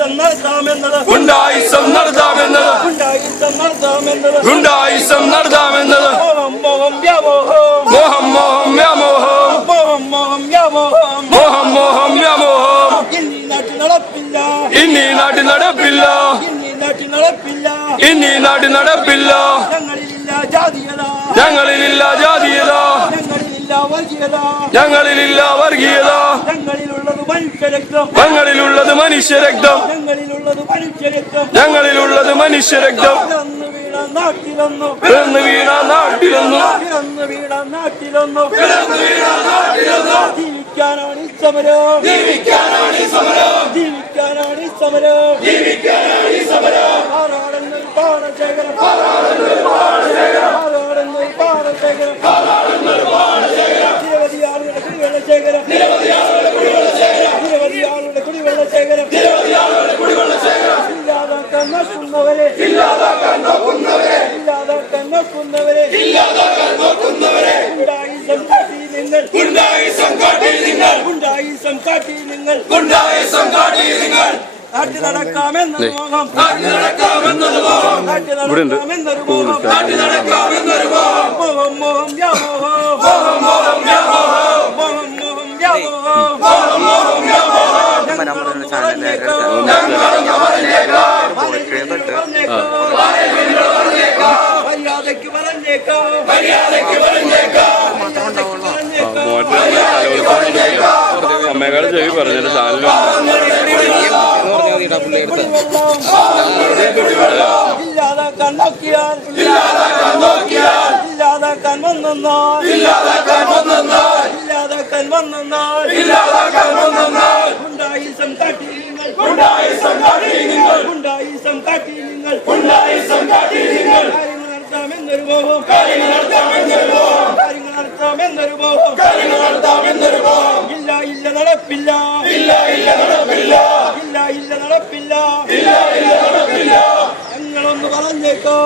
ഗുണ്ടായിസം നടത്താമെന്നത് ഗുണ്ടായിസം നടത്താമെന്നത് മോഹം മോഹം വ്യാമോഹം മോഹം മോഹം വ്യാമോഹം ഇന്നീ നാട്ടിൽ നടപ്പില്ല ഇന്നീ നാട്ടിൽ നടപ്പില്ല ഞങ്ങളിലില്ല ജാതീയത ഞങ്ങളിലില്ല വർഗീയത ഞങ്ങളിലുള്ളത് മനുഷ്യരക്തം ഞങ്ങളിലുള്ളത് മനുഷ്യരക്തം പിറന്നു വീണ നാട്ടിലൊന്നു ജീവിക്കാനാണ് സമരം ജീവിക്കാനാണ് സമരം ആറാടുന്നൊരു പാടശേഖരം നിരവധി ആളുകളുടെ കുടിവെള്ള ശേഖരം ഇല്ലാതാക്കാൻ നോക്കുന്നവരെ ഗുണ്ടായിസം കാട്ടി നിങ്ങൾ നാട്ടി നടക്കാമെന്നൊരു മോഹം മോഹം മര്യാദയ്ക്ക് പറഞ്ഞേക്കാം അമ്മേക്കാട് ചെവി പറഞ്ഞിട്ട് ചാനൽ ഇല്ലാതാക്കാൻ നോക്കിയാൽ ഇല്ലാതാക്കാൻ വന്നാൽ ഗുണ്ടായിസം കാട്ടി നിങ്ങൾ കാര്യങ്ങൾ നടത്താമെന്നൊരു മോഹം ഇല്ല നടപ്പില്ല ഞങ്ങളൊന്ന് പറഞ്ഞേക്കോ